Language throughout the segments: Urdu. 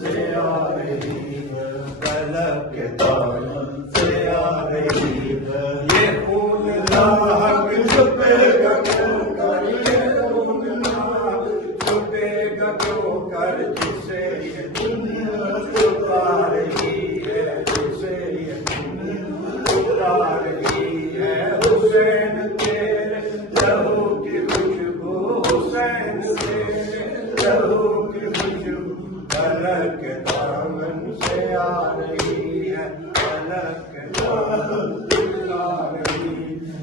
سے آ رہی ہے، فلک کے دامن سے آ رہی ہے، یہ خون لاحق چھپے گا کیوں کر، یہ خون لاحق چھپے گا کیوں کر، جسے یہ دنیا چھپا رہی ہے، جسے یہ دنیا چھپا رہی ہے۔ حسین تیرے لہو کی خوشبو، حسین تیرے لہو کی خوشبو فلک کے دامن سے آ رہی ہے، فلک کے دامن سے آ رہی ہے۔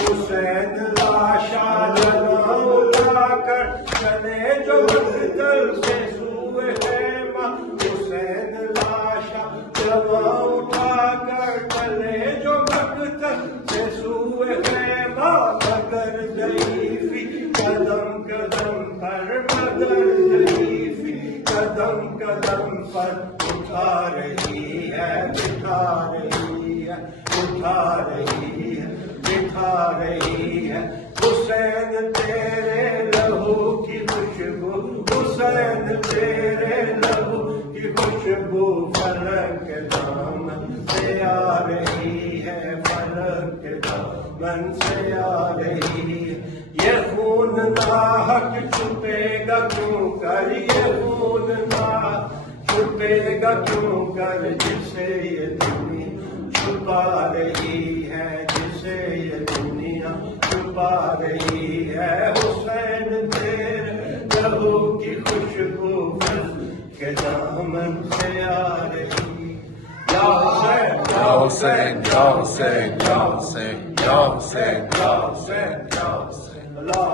حسین لاشا جگہ اٹھا کر چلے جو مقتل سے سوئے خیمہ، حسین لاشا جگہ اٹھا کر چلے جو مقتل سے سوئے خیمہ، مگر ضعیفی قدم قدم پر، مگر ضعیفی قدم قدم پر اٹھا رہی ہے، بٹھا رہی ہے، اٹھا رہی ہے، بٹھا رہی ہے۔ حسین تیرے لہو کی خوشبو، حسین تیرے لہو کی خوشبو فلک کے دامن سے آ رہی ہے، فلک کے دامن سے آ رہی ہے۔ یہ خون لاحق چھپے گا کیوں کر، یہ خون لاحق چھپے گا کیوں کر، جسے یہ دنیا چھپا رہی ہے، جسے یہ دنیا چھپا رہی ہے۔ حسین تیرے لہو کی خوشبو فلک کے دامن سے آ رہی۔ یا حسین یا حسین یا حسین یا حسین یا حسین یا حسین یا حسین، اللہ